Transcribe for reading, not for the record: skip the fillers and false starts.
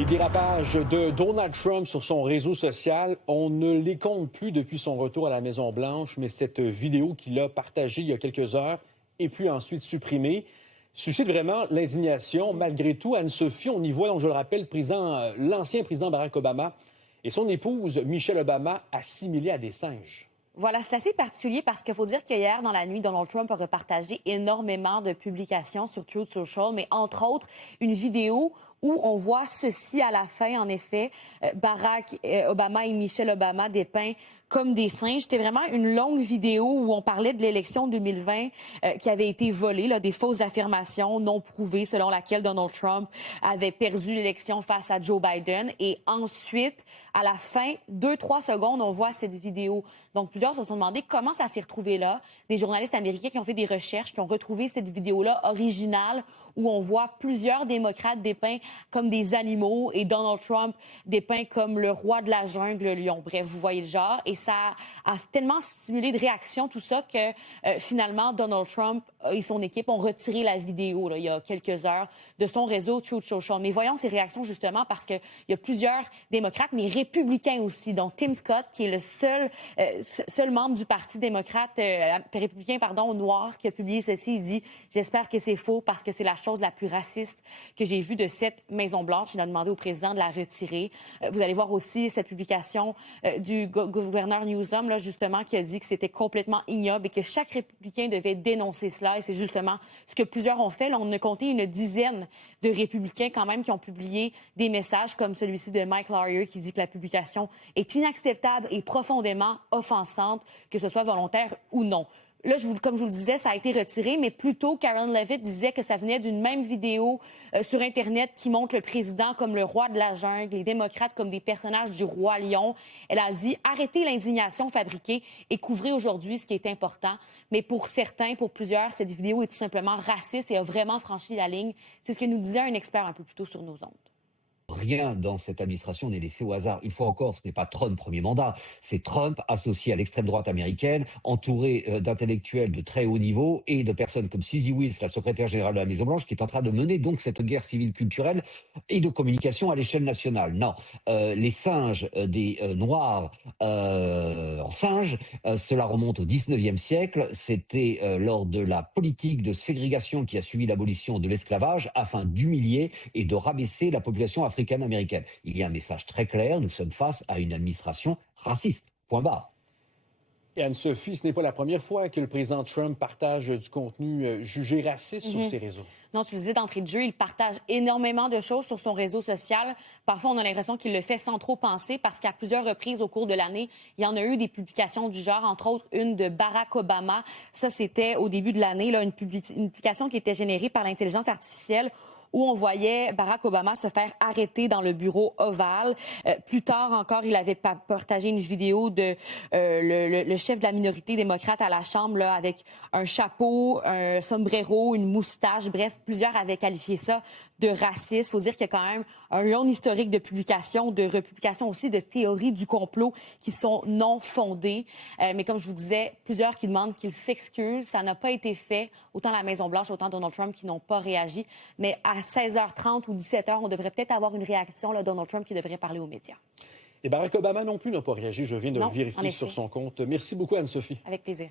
Les dérapages de Donald Trump sur son réseau social, on ne les compte plus depuis son retour à la Maison-Blanche, mais cette vidéo qu'il a partagée il y a quelques heures et puis ensuite supprimée suscite vraiment l'indignation. Malgré tout, Anne-Sophie, on y voit, donc je le rappelle, l'ancien président Barack Obama et son épouse Michelle Obama assimilés à des singes. Voilà, c'est assez particulier parce qu'il faut dire qu'hier, dans la nuit, Donald Trump a repartagé énormément de publications sur Truth Social, mais entre autres, une vidéo où on voit ceci à la fin, en effet, Barack Obama et Michelle Obama dépeints comme des singes. C'était vraiment une longue vidéo où on parlait de l'élection 2020 qui avait été volée, là, des fausses affirmations non prouvées selon laquelle Donald Trump avait perdu l'élection face à Joe Biden. Et ensuite, à la fin, 2-3 secondes, on voit cette vidéo. Donc, plusieurs se sont demandé comment ça s'est retrouvé là. Des journalistes américains qui ont fait des recherches, qui ont retrouvé cette vidéo-là originale où on voit plusieurs démocrates dépeints comme des animaux et Donald Trump dépeint comme le roi de la jungle, le lion. Bref, vous voyez le genre. Et ça a tellement stimulé de réactions, tout ça, que finalement, Donald Trump et son équipe ont retiré la vidéo là, il y a quelques heures de son réseau Truth Social. Mais voyons ces réactions justement parce qu'il y a plusieurs démocrates, mais républicains aussi, dont Tim Scott, qui est le seul membre du Parti démocrate, républicain, noir, qui a publié ceci. Il dit « J'espère que c'est faux parce que c'est la chose la plus raciste que j'ai vue de cette Maison-Blanche. » Il a demandé au président de la retirer. Vous allez voir aussi cette publication du gouverneur Newsom, là, justement, qui a dit que c'était complètement ignoble et que chaque républicain devait dénoncer cela. Et c'est justement ce que plusieurs ont fait. Là, on a compté une dizaine de républicains quand même qui ont publié des messages comme celui-ci de Mike Laurier qui dit que la publication est inacceptable et profondément offensante, que ce soit volontaire ou non. Là, comme je vous le disais, ça a été retiré, mais plus tôt, Karen Levitt disait que ça venait d'une même vidéo sur Internet qui montre le président comme le roi de la jungle, les démocrates comme des personnages du roi lion. Elle a dit « Arrêtez l'indignation fabriquée et couvrez aujourd'hui ce qui est important ». Mais pour certains, pour plusieurs, cette vidéo est tout simplement raciste et a vraiment franchi la ligne. C'est ce que nous disait un expert un peu plus tôt sur nos ondes. Rien dans cette administration n'est laissé au hasard. Une fois encore, ce n'est pas Trump premier mandat, c'est Trump associé à l'extrême droite américaine, entouré d'intellectuels de très haut niveau et de personnes comme Suzy Wiles, la secrétaire générale de la Maison-Blanche, qui est en train de mener donc cette guerre civile culturelle et de communication à l'échelle nationale. Non, les singes des Noirs en singes, cela remonte au 19e siècle. C'était lors de la politique de ségrégation qui a suivi l'abolition de l'esclavage afin d'humilier et de rabaisser la population africaine. Américaine. Il y a un message très clair, nous sommes face à une administration raciste. Point barre. Et Anne-Sophie, ce n'est pas la première fois que le président Trump partage du contenu jugé raciste sur ses réseaux. Non, tu le disais d'entrée de jeu, il partage énormément de choses sur son réseau social. Parfois, on a l'impression qu'il le fait sans trop penser parce qu'à plusieurs reprises au cours de l'année, il y en a eu des publications du genre, entre autres une de Barack Obama. Ça, c'était au début de l'année, là, une publication qui était générée par l'intelligence artificielle où on voyait Barack Obama se faire arrêter dans le bureau ovale. Plus tard encore, il avait partagé une vidéo de le chef de la minorité démocrate à la Chambre là, avec un chapeau, un sombrero, une moustache. Bref, plusieurs avaient qualifié ça de raciste. Il faut dire qu'il y a quand même un long historique de publications, de republications aussi, de théories du complot qui sont non fondées. Mais comme je vous disais, plusieurs qui demandent qu'il s'excuse. Ça n'a pas été fait. Autant la Maison-Blanche, autant Donald Trump qui n'ont pas réagi. Mais à 16h30 ou 17h, on devrait peut-être avoir une réaction, là, Donald Trump qui devrait parler aux médias. Et Barack Obama non plus n'a pas réagi. Je viens de vérifier sur son compte. Merci beaucoup, Anne-Sophie. Avec plaisir.